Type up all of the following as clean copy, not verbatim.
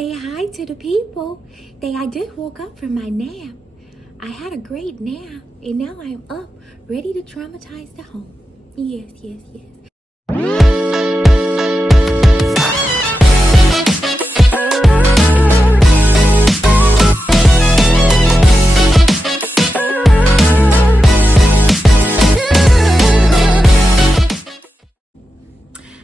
Say hi to the people. I just woke up from my nap. I had a great nap, and now I'm up, ready to traumatize the home. Yes, yes, yes.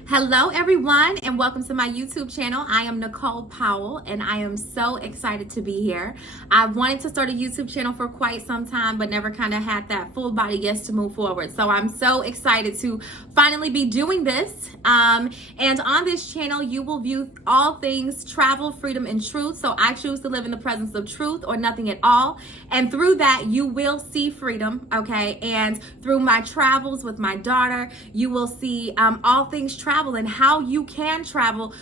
Hello everyone, and welcome to my YouTube channel. I am Nicole Powell, and I am so excited to be here. I've wanted to start a YouTube channel for quite some time, but never kind of had that full body yes to move forward. So I'm so excited to finally be doing this. And on this channel, you will view all things travel, freedom, and truth. So I choose to live in the presence of truth or nothing at all. And through that, you will see freedom, okay? And through my travels with my daughter, you will see all things travel and how you can travel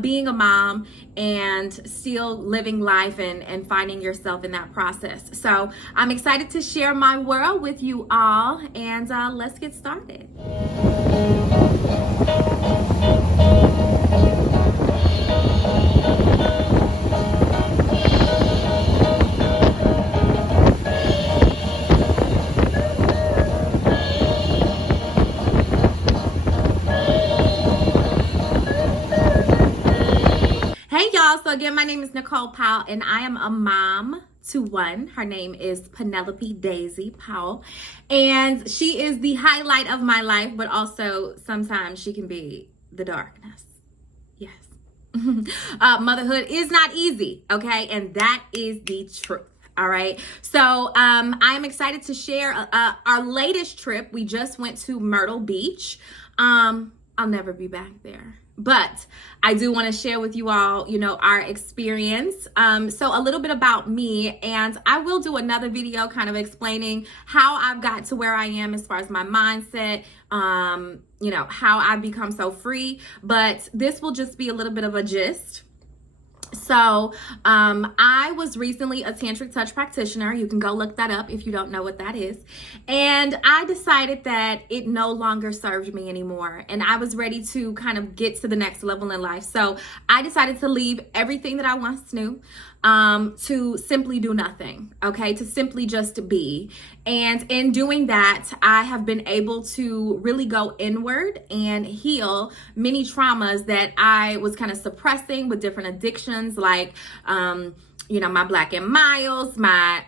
being a mom and still living life and finding yourself in that process. So I'm excited to share my world with you all, and let's get started. Hey y'all, so again, my name is Nicole Powell, and I am a mom to one. Her name is Penelope Daisy Powell, and she is the highlight of my life, but also sometimes she can be the darkness. Yes. Motherhood is not easy, okay? And that is the truth. All right. So I am excited to share our latest trip. We just went to Myrtle Beach. I'll never be back there. But I do want to share with you all, our experience. So a little bit about me, and I will do another video kind of explaining how I've got to where I am as far as my mindset, how I've become so free. But this will just be a little bit of a gist. So I was recently a tantric touch practitioner. You can go look that up if you don't know what that is. And I decided that it no longer served me anymore. And I was ready to kind of get to the next level in life. So I decided to leave everything that I once knew, to simply do nothing, okay? To simply just be. And in doing that, I have been able to really go inward and heal many traumas that I was kind of suppressing with different addictions, like, my Black and Miles, my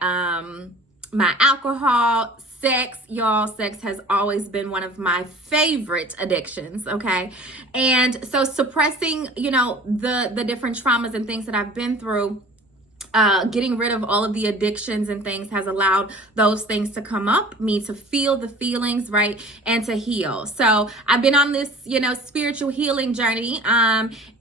alcohol, sex. Y'all, sex has always been one of my favorite addictions, okay? And so suppressing, the different traumas and things that I've been through, getting rid of all of the addictions and things has allowed those things to come up, me to feel the feelings, right? And to heal. So I've been on this, spiritual healing journey,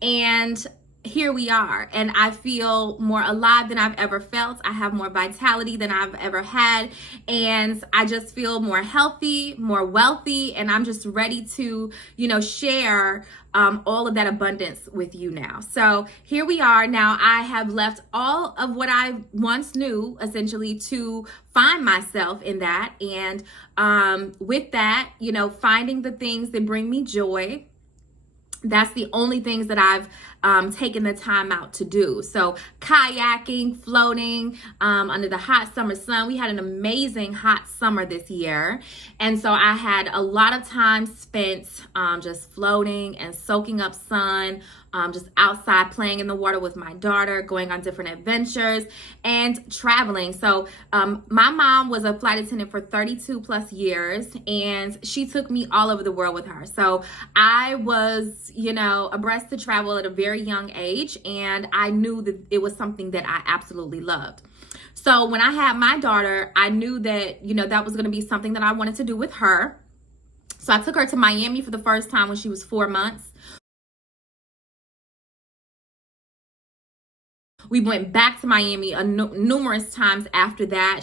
and here we are, and I feel more alive than I've ever felt. I have more vitality than I've ever had, and I just feel more healthy, more wealthy, and I'm just ready to, share all of that abundance with you now. So here we are now. I have left all of what I once knew, essentially, to find myself in that, and with that, finding the things that bring me joy. That's the only things that I've taken the time out to do. So kayaking, floating under the hot summer sun. We had an amazing hot summer this year. And so I had a lot of time spent just floating and soaking up sun, just outside playing in the water with my daughter, going on different adventures and traveling. So my mom was a flight attendant for 32 plus years, and she took me all over the world with her. So I was, abreast to travel at a very young age, and I knew that it was something that I absolutely loved. So when I had my daughter, I knew that, that was going to be something that I wanted to do with her. So I took her to Miami for the first time when she was 4 months. We went back to Miami numerous times after that.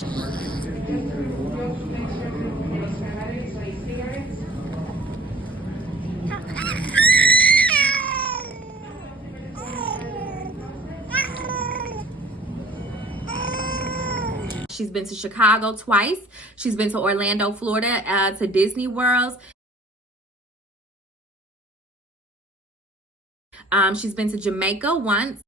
She's been to Chicago twice. She's been to Orlando, Florida, to Disney World. She's been to Jamaica once.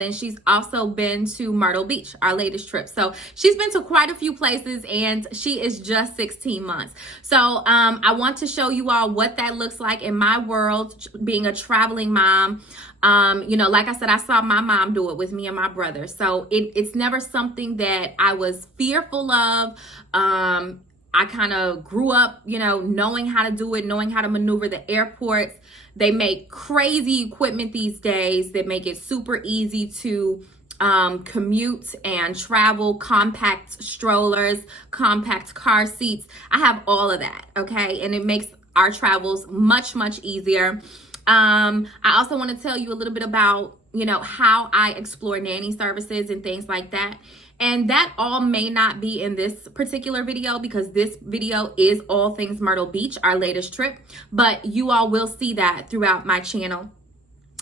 And she's also been to Myrtle Beach, our latest trip. So she's been to quite a few places, and she is just 16 months. So I want to show you all what that looks like in my world, being a traveling mom. Like I said, I saw my mom do it with me and my brother. So it's never something that I was fearful of. I kind of grew up, knowing how to do it, knowing how to maneuver the airports. They make crazy equipment these days that make it super easy to commute and travel, compact strollers, compact car seats. I have all of that, okay? And it makes our travels much, much easier. I also want to tell you a little bit about, how I explore nanny services and things like that. And that all may not be in this particular video, because this video is all things Myrtle Beach, our latest trip, but you all will see that throughout my channel.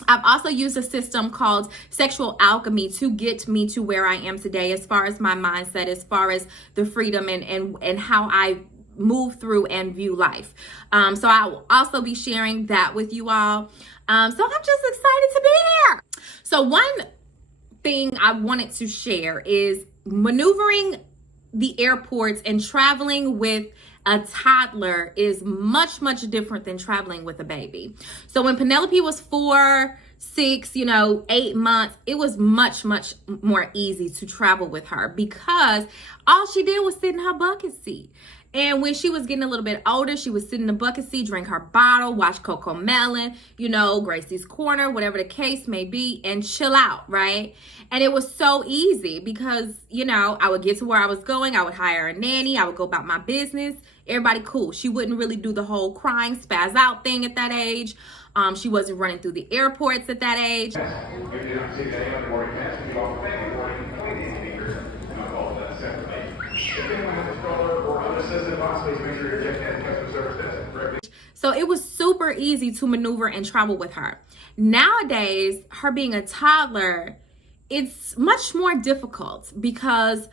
I've also used a system called Sexual Alchemy to get me to where I am today, as far as my mindset, as far as the freedom and how I move through and view life. So I will also be sharing that with you all. So I'm just excited to be here. So one thing I wanted to share is maneuvering the airports and traveling with a toddler is much, much different than traveling with a baby. So when Penelope was 4, 6, 8 months, it was much, much more easy to travel with her, because all she did was sit in her bucket seat. And when she was getting a little bit older, she would sit in the bucket seat, drink her bottle, watch Coco Melon, Gracie's Corner, whatever the case may be, and chill out, right? And it was so easy because, I would get to where I was going. I would hire a nanny. I would go about my business. Everybody cool. She wouldn't really do the whole crying, spaz out thing at that age. She wasn't running through the airports at that age. So it was super easy to maneuver and travel with her. Nowadays, her being a toddler, it's much more difficult because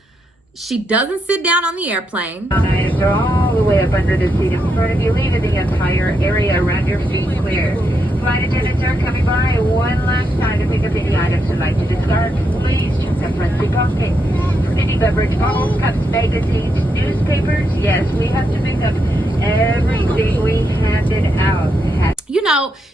she doesn't sit down on the airplane. Knives are all the way up under the seat in front of you, leaving the entire area around your feet clear. Flight attendants are coming by one last time to pick up any items you'd like to discard. Please check the front seat pocket. For any beverage bottles, cups, magazines, newspapers, yes, we have to pick up everything we handed out.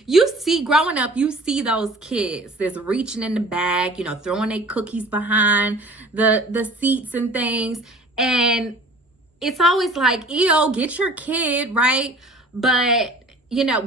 You see, growing up, you see those kids that's reaching in the bag, throwing their cookies behind the seats and things. And it's always like, ew, get your kid, right? But,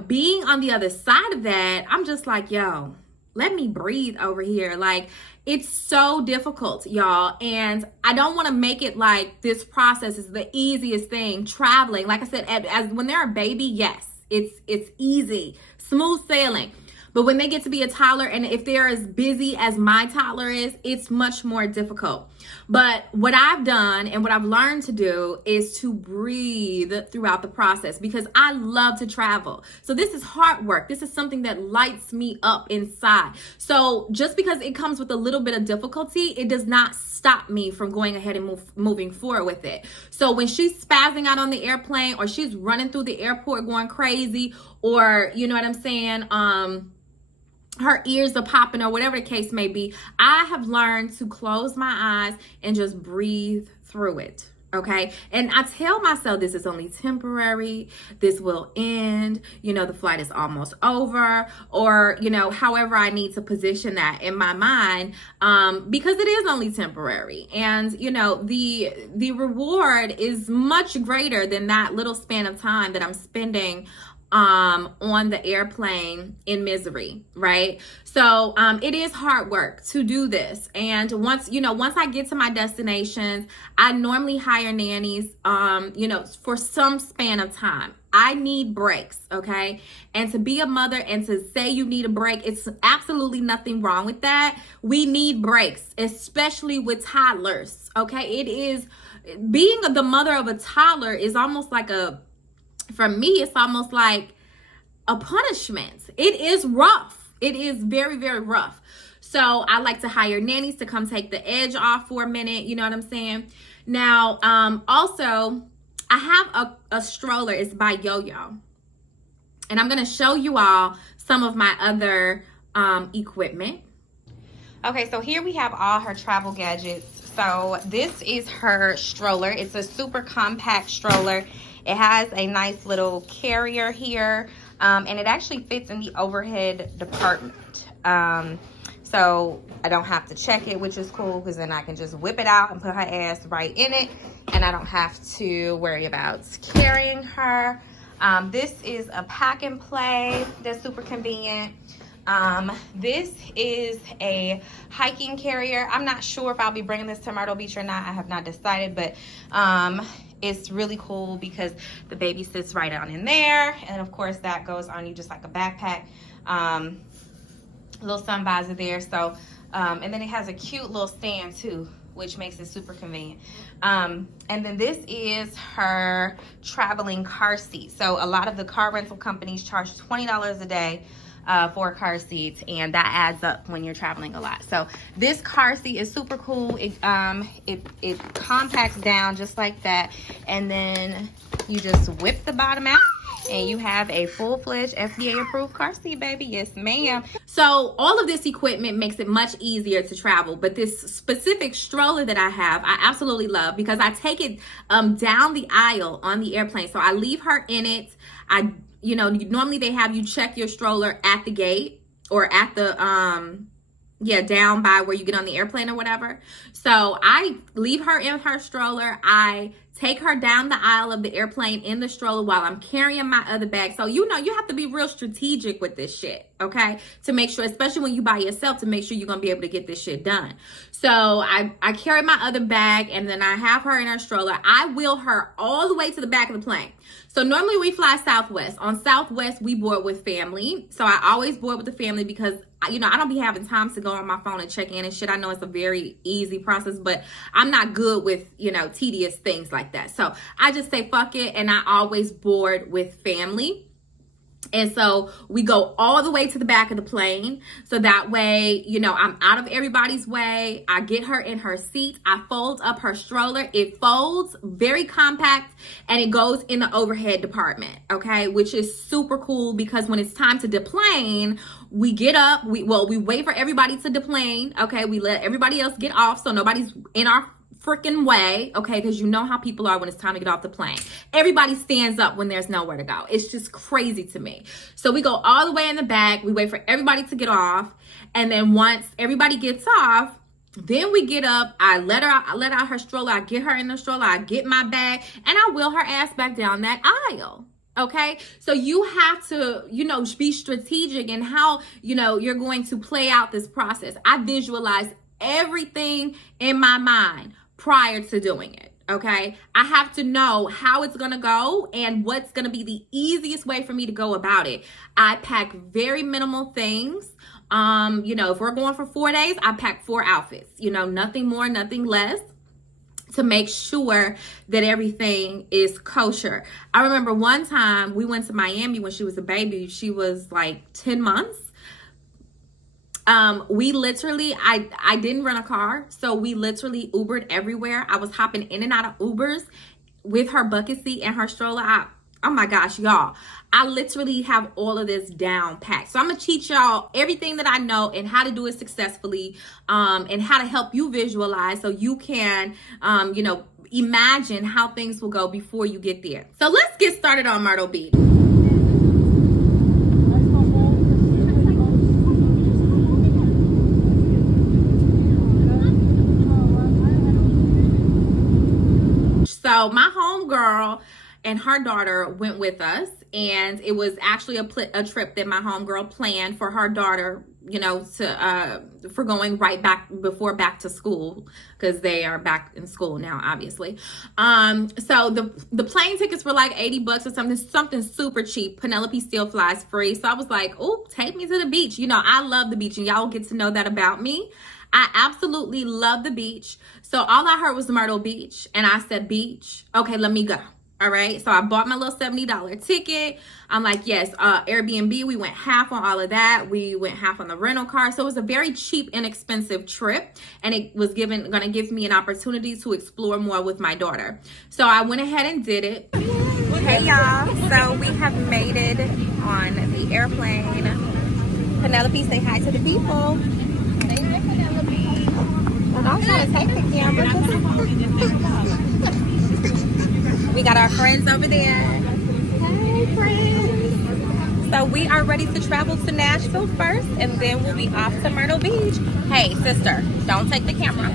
being on the other side of that, I'm just like, yo, let me breathe over here. Like, it's so difficult, y'all. And I don't want to make it like this process is the easiest thing. Traveling, like I said, as when they're a baby, yes, it's easy, smooth sailing. But when they get to be a toddler, and if they're as busy as my toddler is, it's much more difficult. But what I've done and what I've learned to do is to breathe throughout the process, because I love to travel. So this is hard work. This is something that lights me up inside. So just because it comes with a little bit of difficulty, it does not stop me from going ahead and moving forward with it. So when she's spazzing out on the airplane, or she's running through the airport going crazy, or you know what I'm saying, her ears are popping, or whatever the case may be, I have learned to close my eyes and just breathe through it. Okay. And I tell myself this is only temporary. This will end. The flight is almost over, or, however I need to position that in my mind, because it is only temporary. And, the reward is much greater than that little span of time that I'm spending on the airplane in misery, right? So it is hard work to do this. And once I get to my destinations, I normally hire nannies, for some span of time. I need breaks, okay? And to be a mother and to say you need a break, it's absolutely nothing wrong with that. We need breaks, especially with toddlers, okay? It is, being the mother of a toddler is almost like for me, it's almost like a punishment. It is rough. It is very, very rough. So I like to hire nannies to come take the edge off for a minute. You know what I'm saying? Now, also, I have a stroller. It's by Yo-Yo. And I'm going to show you all some of my other equipment. Okay, so here we have all her travel gadgets. So this is her stroller. It's a super compact stroller. It has a nice little carrier here, and it actually fits in the overhead department. So I don't have to check it, which is cool, because then I can just whip it out and put her ass right in it, and I don't have to worry about carrying her. This is a pack and play that's super convenient. This is a hiking carrier. I'm not sure if I'll be bringing this to Myrtle Beach or not. I have not decided, but it's really cool because the baby sits right down in there, and of course that goes on you just like a backpack. Little sun visor there. So and then it has a cute little stand too, which makes it super convenient. And then this is her traveling car seat. So a lot of the car rental companies charge $20 a day for a car seat, and that adds up when you're traveling a lot. So this car seat is super cool. It compacts down just like that, and then you just whip the bottom out and you have a full-fledged FDA approved car seat, baby. Yes, ma'am. So all of this equipment makes it much easier to travel, but this specific stroller that I have, I absolutely love because I take it down the aisle on the airplane. So I leave her in it. You know, normally they have you check your stroller at the gate or at the, down by where you get on the airplane or whatever. So I leave her in her stroller. I take her down the aisle of the airplane in the stroller while I'm carrying my other bag. So, you know, you have to be real strategic with this shit, okay? To make sure, especially when you by yourself, to make sure you're going to be able to get this shit done. So I carry my other bag, and then I have her in her stroller. I wheel her all the way to the back of the plane. So normally we fly Southwest. On Southwest, we board with family. So I always board with the family because, you know, I don't be having time to go on my phone and check in and shit. I know it's a very easy process, but I'm not good with, you know, tedious things like that. So I just say fuck it, and I always board with family. And so we go all the way to the back of the plane. So that way, you know, I'm out of everybody's way. I get her in her seat. I fold up her stroller. It folds very compact, and it goes in the overhead department, okay? Which is super cool because when it's time to deplane, we get up. We wait for everybody to deplane, okay? We let everybody else get off so nobody's in our freaking way, okay? Because you know how people are when it's time to get off the plane. Everybody stands up when there's nowhere to go. It's just crazy to me. So we go all the way in the back. We wait for everybody to get off. And then once everybody gets off, then we get up. I let out her stroller. I get her in the stroller. I get my bag, and I wheel her ass back down that aisle. Okay, so you have to, you know, be strategic in how, you know, you're going to play out this process. I visualize everything in my mind prior to doing it, okay? I have to know how it's gonna go and what's gonna be the easiest way for me to go about it. I pack very minimal things. You know, if we're going for 4 days, I pack 4 outfits, you know, nothing more, nothing less, to make sure that everything is kosher. I remember one time we went to Miami when she was a baby. She was like 10 months. We literally, I didn't rent a car, so we literally Ubered everywhere. I was hopping in and out of Ubers with her bucket seat and her stroller. Oh my gosh, y'all, I literally have all of this down packed. So I'm gonna teach y'all everything that I know and how to do it successfully, and how to help you visualize so you can, you know, imagine how things will go before you get there. So let's get started on Myrtle Beach. So my homegirl and her daughter went with us, and it was actually a trip that my homegirl planned for her daughter, you know, for going right back to school, because they are back in school now, obviously. So the plane tickets were like $80 or something super cheap. Penelope still flies free. So I was like, oh, take me to the beach. You know, I love the beach, and y'all get to know that about me. I absolutely love the beach. So all I heard was Myrtle Beach, and I said, beach, okay, let me go. All right, so I bought my little $70 ticket. I'm like, yes, Airbnb, we went half on all of that. We went half on the rental car. So it was a very cheap, inexpensive trip, and it was gonna give me an opportunity to explore more with my daughter. So I went ahead and did it. Hey y'all, so we have made it on the airplane. Penelope, say hi to the people. Say hi, Penelope. don't try to take the camera. We got our friends over there. Hey, friends. So we are ready to travel to Nashville first, and then we'll be off to Myrtle Beach. Hey, sister, don't take the camera.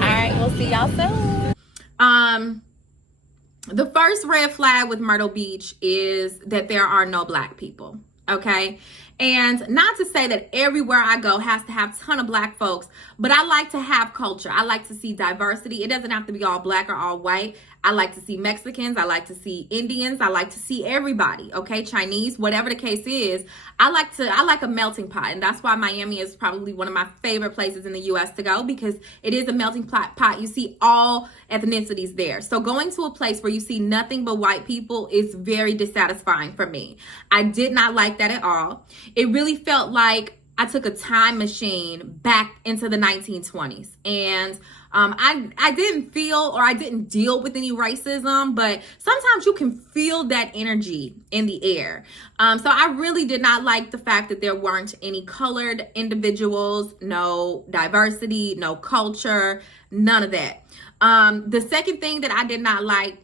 All right, we'll see y'all soon. The first red flag with Myrtle Beach is that there are no black people. Okay. And not to say that everywhere I go has to have a ton of black folks, but I like to have culture. I like to see diversity. It doesn't have to be all black or all white. I like to see Mexicans. I like to see Indians. I like to see everybody. Okay. Chinese, whatever the case is. I like a melting pot. And that's why Miami is probably one of my favorite places in the US to go, because it is a melting pot. You see all ethnicities there. So going to a place where you see nothing but white people is very dissatisfying for me. I did not like that at all. It really felt like I took a time machine back into the 1920s. And I didn't feel, or I didn't deal with any racism, but sometimes you can feel that energy in the air. So I really did not like the fact that there weren't any colored individuals, no diversity, no culture, none of that. The second thing that I did not like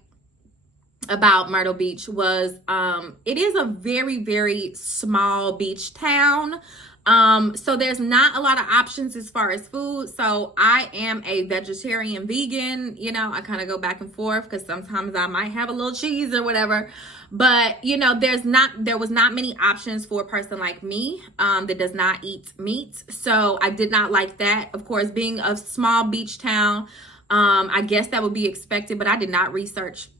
about Myrtle Beach was it is a very, very small beach town. So there's not a lot of options as far as food. So I am a vegetarian vegan, you know, I kind of go back and forth because sometimes I might have a little cheese or whatever, but you know, there was not many options for a person like me, that does not eat meat. So I did not like that. Of course, being a small beach town, I guess that would be expected, but I did not research.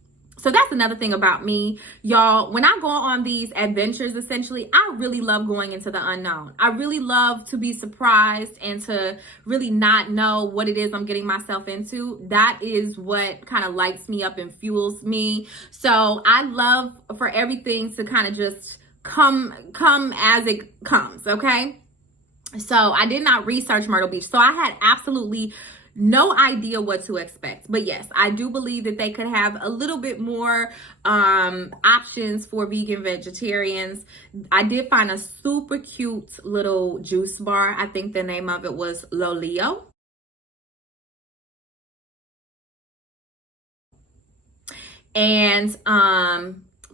So that's another thing about me, y'all. When I go on these adventures, essentially, I really love going into the unknown. I really love to be surprised and to really not know what it is I'm getting myself into. That is what kind of lights me up and fuels me. So I love for everything to kind of just come as it comes, okay? So I did not research Myrtle Beach. So I had absolutely no idea what to expect. But yes, I do believe that they could have a little bit more options for vegan vegetarians. I did find a super cute little juice bar. I think the name of it was Lolio. And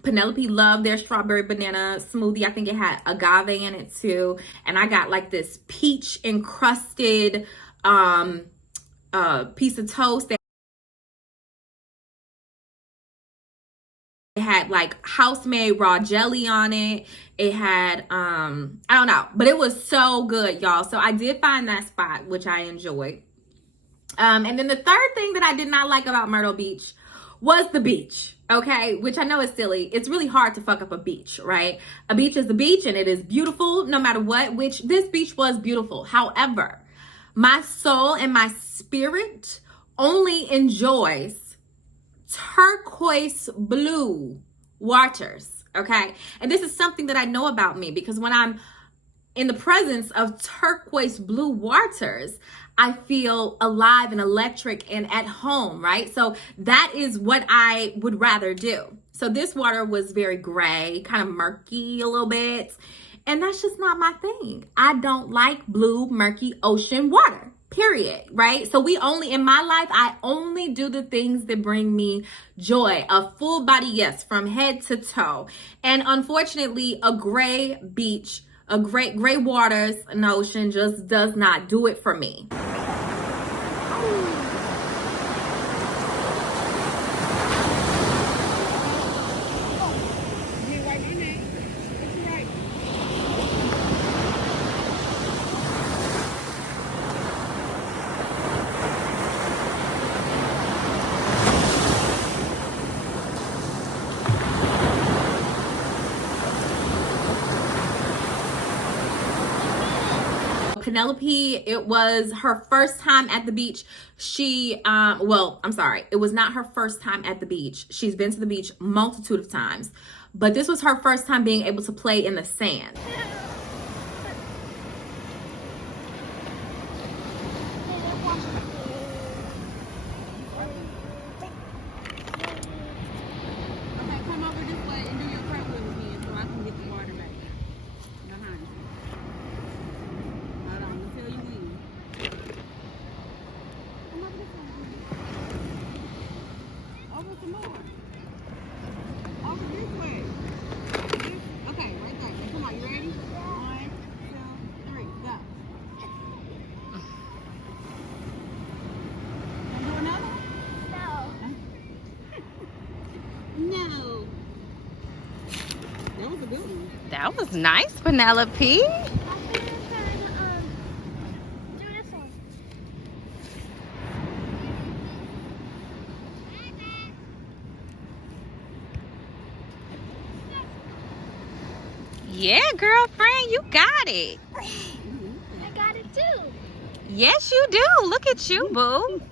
Penelope loved their strawberry banana smoothie. I think it had agave in it too. And I got like this peach encrusted piece of toast that had like house-made raw jelly on it. It had I don't know, but it was so good, y'all. So I did find that spot, which I enjoyed. And then the third thing that I did not like about Myrtle Beach was the beach, okay? Which I know is silly. It's really hard to fuck up a beach, right? A beach is a beach and it is beautiful no matter what, which this beach was beautiful. However, my soul and my spirit only enjoys turquoise blue waters, okay? And this is something that I know about me, because when I'm in the presence of turquoise blue waters, I feel alive and electric and at home, right? So that is what I would rather do. So this water was very gray, kind of murky a little bit. And that's just not my thing. I don't like blue, murky ocean water, period, right? So in my life, I only do the things that bring me joy. A full body yes, from head to toe. And unfortunately, a gray beach, a gray waters, an ocean just does not do it for me. Penelope, it was her first time at the beach. It was not her first time at the beach. She's been to the beach multitude of times, but this was her first time being able to play in the sand. No. That was a good one. That was nice, Penelope. Do this one. Yeah, girlfriend, you got it. I got it too. Yes, you do. Look at you, boo.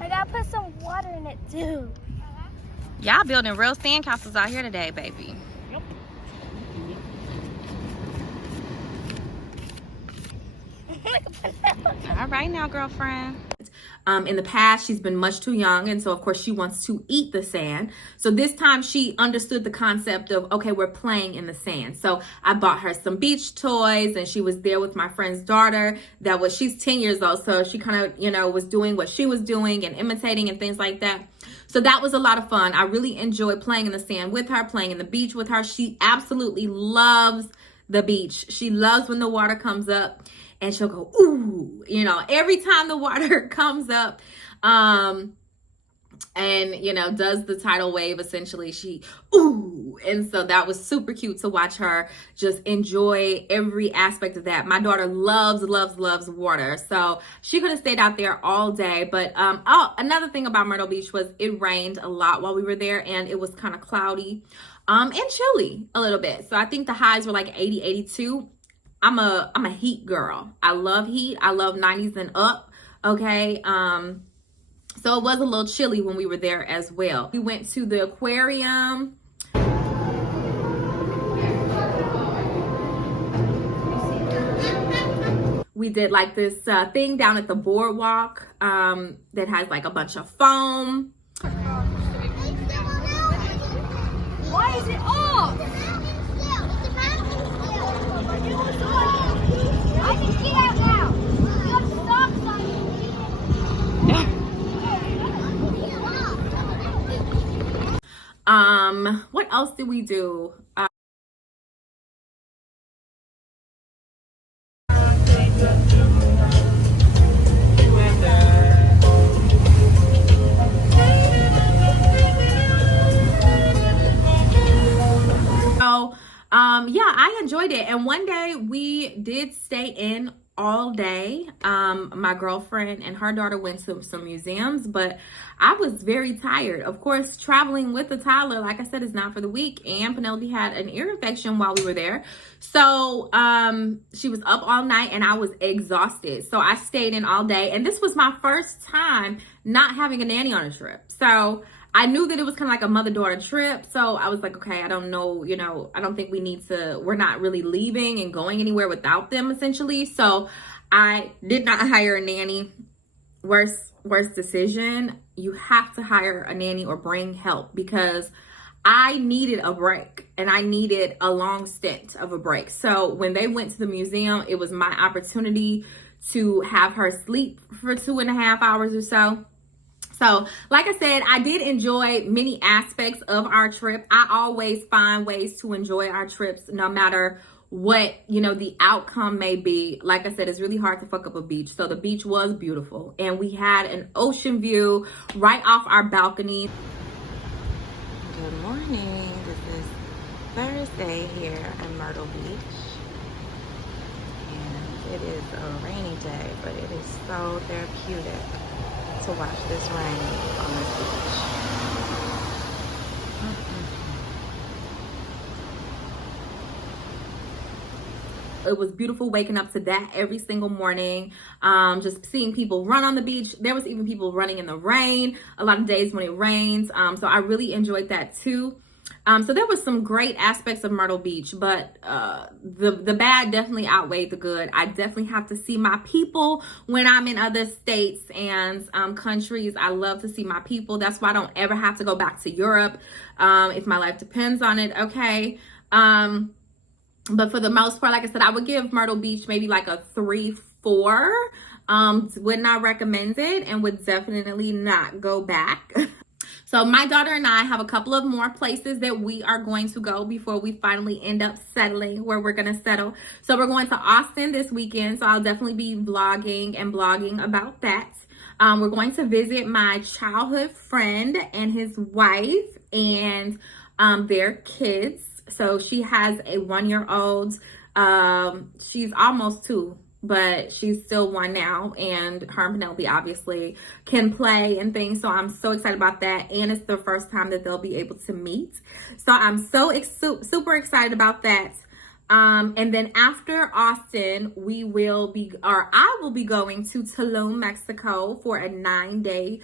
I gotta put some water in it too. Y'all building real sandcastles out here today, baby. Yep. All right now, girlfriend. In the past, she's been much too young, and so of course she wants to eat the sand. So this time she understood the concept of, okay, we're playing in the sand. So I bought her some beach toys, and she was there with my friend's daughter. She's 10 years old, so she kind of, was doing what she was doing and imitating and things like that. So that was a lot of fun. I really enjoyed playing in the sand with her, playing in the beach with her. She absolutely loves the beach. She loves when the water comes up. And she'll go, ooh, every time the water comes up, and, does the tidal wave, essentially, she, ooh. And so that was super cute to watch her just enjoy every aspect of that. My daughter loves, loves, loves water. So she could have stayed out there all day. But, another thing about Myrtle Beach was it rained a lot while we were there, and it was kind of cloudy, and chilly a little bit. So I think the highs were like 80, 82. I'm a heat girl. I love heat. I love 90s and up. Okay. So it was a little chilly when we were there as well. We went to the aquarium. We did like this thing down at the boardwalk that has like a bunch of foam. Why is it off? I can get out now. You have socks on. What else did we do? Yeah, I enjoyed it. And one day we did stay in all day. My girlfriend and her daughter went to some museums, but I was very tired. Of course, traveling with a toddler, like I said, is not for the weak. And Penelope had an ear infection while we were there. So she was up all night and I was exhausted. So I stayed in all day. And this was my first time not having a nanny on a trip. So I knew that it was kind of like a mother-daughter trip. So I was like, okay, I don't know, I don't think we're not really leaving and going anywhere without them, essentially. So I did not hire a nanny. Worst decision. You have to hire a nanny or bring help, because I needed a break and I needed a long stint of a break. So when they went to the museum, it was my opportunity to have her sleep for 2.5 hours or so. So, like I said, I did enjoy many aspects of our trip. I always find ways to enjoy our trips, no matter what, the outcome may be. Like I said, it's really hard to fuck up a beach. So the beach was beautiful. And we had an ocean view right off our balcony. Good morning. This is Thursday here in Myrtle Beach. And it is a rainy day, but it is so therapeutic to watch this rain on the beach. It was beautiful waking up to that every single morning. Just seeing people run on the beach. There was even people running in the rain a lot of days when it rains. So I really enjoyed that too. So there was some great aspects of Myrtle Beach, but the bad definitely outweighed the good. I definitely have to see my people when I'm in other states and countries. I love to see my people. That's why I don't ever have to go back to Europe if my life depends on it. Okay. But for the most part, like I said, I would give Myrtle Beach maybe like a 3-4. Would not recommend it and would definitely not go back. So my daughter and I have a couple of more places that we are going to go before we finally end up settling where we're going to settle. So we're going to Austin this weekend. So I'll definitely be vlogging and blogging about that. We're going to visit my childhood friend and his wife and their kids. So she has a 1-year-old. She's almost 2, but she's still 1 now, and her and Penelope obviously can play and things. So I'm so excited about that, and it's the first time that they'll be able to meet. So I'm so super excited about that. And then after Austin, I will be going to Tulum, Mexico for a 9-day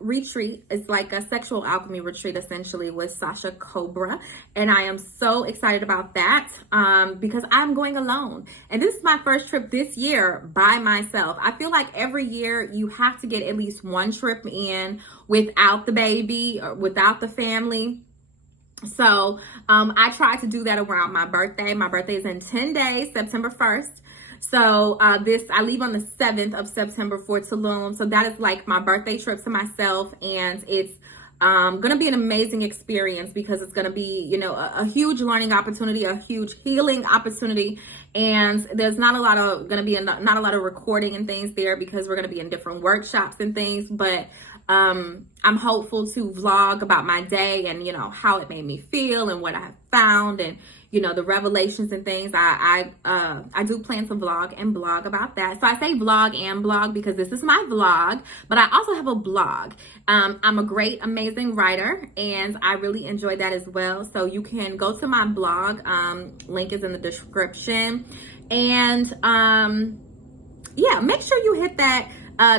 retreat. It's like a sexual alchemy retreat essentially with Sasha Cobra, and I am so excited about that because I'm going alone, and this is my first trip this year by myself. I feel like every year you have to get at least one trip in without the baby or without the family. So I try to do that around my birthday. My birthday is in 10 days, September 1st. So I leave on the 7th of September for Tulum. So that is like my birthday trip to myself. And it's going to be an amazing experience because it's going to be, you know, a huge learning opportunity, a huge healing opportunity. And there's not a lot of recording and things there because we're going to be in different workshops and things. But I'm hopeful to vlog about my day and, you know, how it made me feel and what I found and, you know, the revelations and things. I do plan to vlog and blog about that. So I say vlog and blog because this is my vlog, but I also have a blog. I'm a great, amazing writer, and I really enjoy that as well. So you can go to my blog. Link is in the description. And yeah, make sure you hit that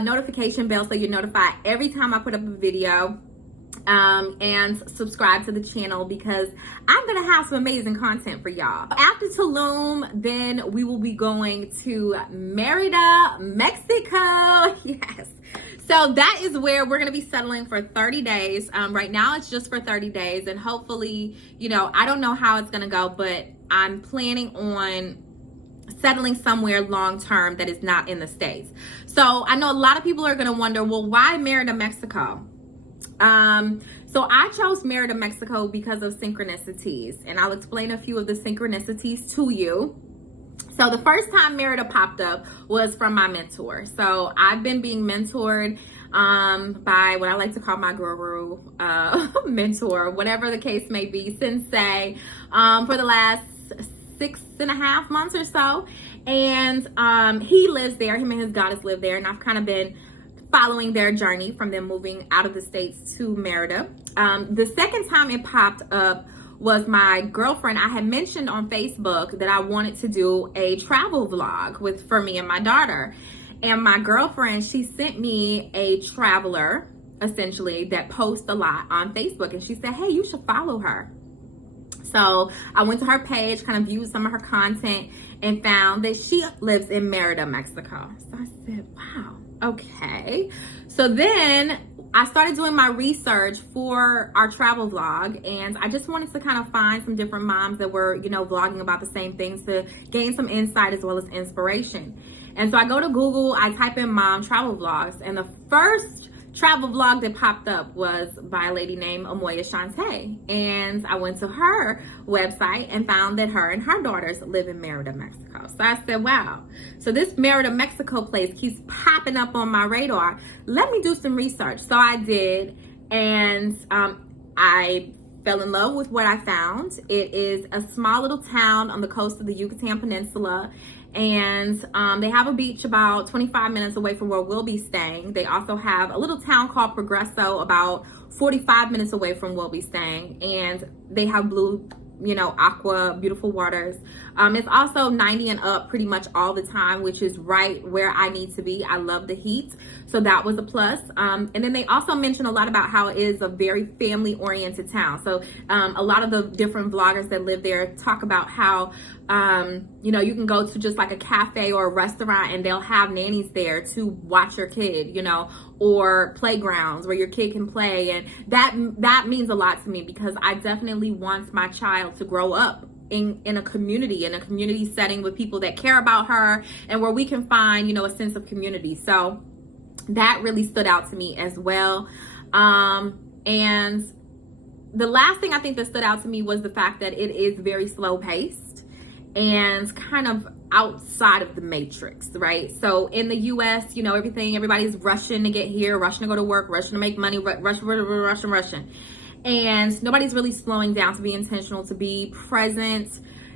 notification bell so you're notified every time I put up a video, and subscribe to the channel because I'm gonna have some amazing content for y'all. After Tulum, then we will be going to Merida, Mexico. Yes. So that is where we're going to be settling for 30 days. Right now it's just for 30 days, and hopefully, you know, I don't know how it's going to go, but I'm planning on settling somewhere long term that is not in the States. So I know a lot of people are going to wonder, well, why Merida, Mexico? So I chose Merida, Mexico because of synchronicities, and I'll explain a few of the synchronicities to you. So the first time Merida popped up was from my mentor. So I've been being mentored by what I like to call my guru, mentor, whatever the case may be, sensei, for the last 6.5 months or so. And he lives there. Him and his goddess live there. And I've kind of been following their journey from them moving out of the States to Merida. The second time it popped up was my girlfriend. I had mentioned on Facebook that I wanted to do a travel vlog for me and my daughter. And my girlfriend, she sent me a traveler, essentially, that posts a lot on Facebook. And she said, hey, you should follow her. So I went to her page, kind of viewed some of her content, and found that she lives in Merida, Mexico. So I said, wow, okay. So then I started doing my research for our travel vlog, and I just wanted to kind of find some different moms that were, you know, vlogging about the same things to gain some insight as well as inspiration. And so I go to Google, I type in mom travel vlogs, and the first travel vlog that popped up was by a lady named Amoya Shante. And I went to her website and found that her and her daughters live in Merida, Mexico. So I said, wow, so this Merida, Mexico place keeps popping up on my radar. Let me do some research. So I did, and I fell in love with what I found. It is a small little town on the coast of the Yucatan Peninsula. And they have a beach about 25 minutes away from where we'll be staying. They also have a little town called Progreso about 45 minutes away from where we'll be staying. And they have blue, you know, aqua, beautiful waters. It's also 90 and up pretty much all the time, which is right where I need to be. I love the heat. So that was a plus. And then they also mention a lot about how it is a very family oriented town. So a lot of the different vloggers that live there talk about how, you know, you can go to just like a cafe or a restaurant and they'll have nannies there to watch your kid, you know, or playgrounds where your kid can play. And that means a lot to me because I definitely want my child to grow up in a community setting with people that care about her and where we can find, you know, a sense of community. So that really stood out to me as well. And the last thing I think that stood out to me was the fact that it is very slow paced and kind of outside of the matrix, right? So in the US, you know, everybody's rushing to get here, rushing to go to work, rushing to make money, rushing. And nobody's really slowing down to be intentional, to be present.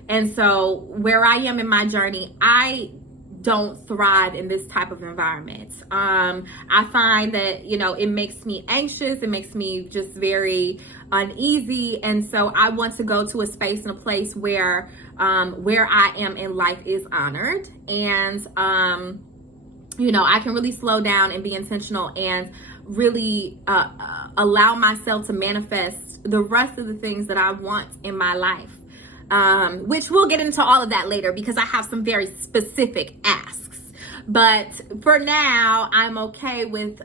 And so where I am in my journey, I don't thrive in this type of environment. I find that, you know, it makes me anxious. It makes me just very uneasy. And so I want to go to a space and a place where I am in life is honored. And, you know, I can really slow down and be intentional and really allow myself to manifest the rest of the things that I want in my life. Which we'll get into all of that later because I have some very specific asks. But for now, I'm okay with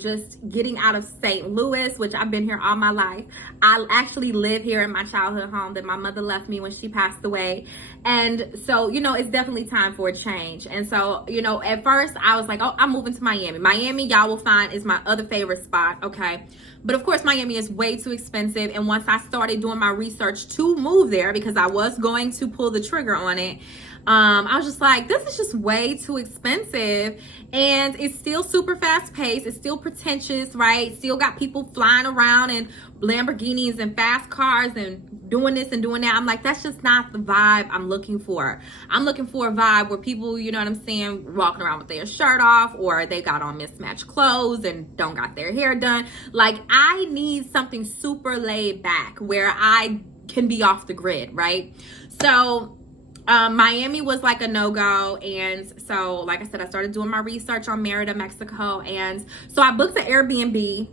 just getting out of St. Louis, which I've been here all my life. I actually live here in my childhood home that my mother left me when she passed away. And so, you know, it's definitely time for a change. And so, you know, at first I was like, oh, I'm moving to Miami. Miami, y'all will find, is my other favorite spot, okay? But of course, Miami is way too expensive. And once I started doing my research to move there, because I was going to pull the trigger on it, I was just like, this is just way too expensive. And it's still super fast paced. It's still pretentious, right? Still got people flying around in Lamborghinis and fast cars and doing this and doing that. I'm like, that's just not the vibe I'm looking for. I'm looking for a vibe where people, you know what I'm saying, walking around with their shirt off, or they got on mismatched clothes and don't got their hair done. Like, I need something super laid back where I can be off the grid, right? So Miami was like a no-go. And so, like I said, I started doing my research on Merida, Mexico. And so I booked an Airbnb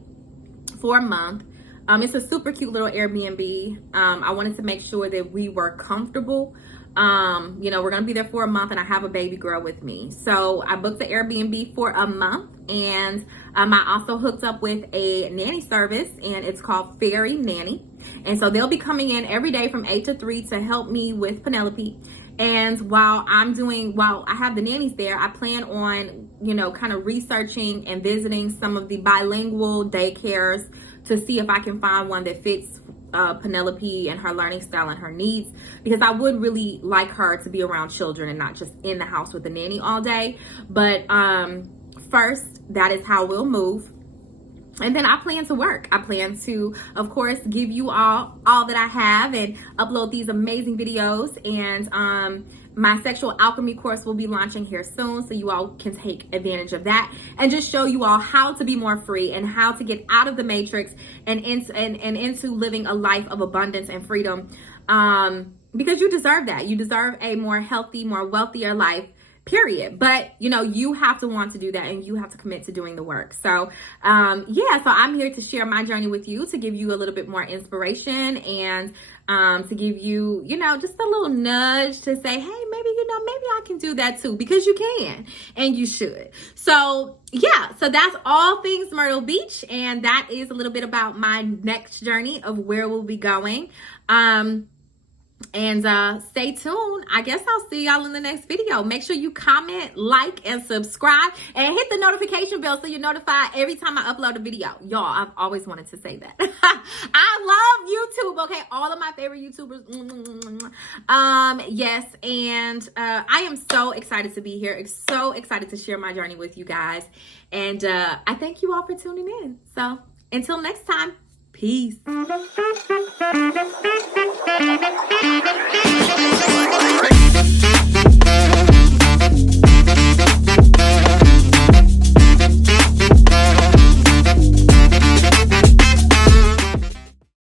for a month. It's a super cute little Airbnb. I wanted to make sure that we were comfortable. You know, we're going to be there for a month and I have a baby girl with me. So I booked the Airbnb for a month, and I also hooked up with a nanny service, and it's called Fairy Nanny. And so they'll be coming in every day from 8 to 3 to help me with Penelope. And while I have the nannies there, I plan on, you know, kind of researching and visiting some of the bilingual daycares to see if I can find one that fits Penelope and her learning style and her needs, because I would really like her to be around children and not just in the house with the nanny all day. But first, that is how we'll move. And then I plan to work. I plan to, of course, give you all that I have and upload these amazing videos. And my sexual alchemy course will be launching here soon, so you all can take advantage of that and just show you all how to be more free and how to get out of the matrix and into living a life of abundance and freedom. Because you deserve that. You deserve a more healthy, more wealthier life. Period. But, you know, you have to want to do that, and you have to commit to doing the work. So, yeah, so I'm here to share my journey with you, to give you a little bit more inspiration, and to give you, you know, just a little nudge to say, hey, maybe I can do that too, because you can and you should. So, yeah, so that's all things Myrtle Beach. And that is a little bit about my next journey of where we'll be going. And stay tuned. I guess I'll see y'all in the next video. Make sure you comment, like, and subscribe, and hit the notification bell so you're notified every time I upload a video. Y'all, I've always wanted to say that. I love YouTube, okay? All of my favorite YouTubers. Yes, and I am so excited to be here. So excited to share my journey with you guys. And I thank you all for tuning in. So until next time, peace.